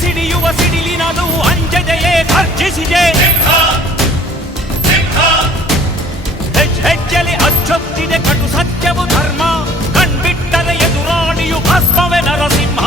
ಸಿಡಿಯುವ ಸಿಡಿಲಿನದು ಅಂಜದೆಯೇ ಗರ್ಜಿಸಿದೆ. ಹೆಜ್ಜೆಲಿ ಅಚ್ಚೊತ್ತಿದೆ ಕಟು ಸತ್ಯವು ಧರ್ಮ, ಕಣ್ಬಿಟ್ಟರೆ ಎದುರಾಳಿಯು ಭಸ್ಮವೇ ನರಸಿಂಹ.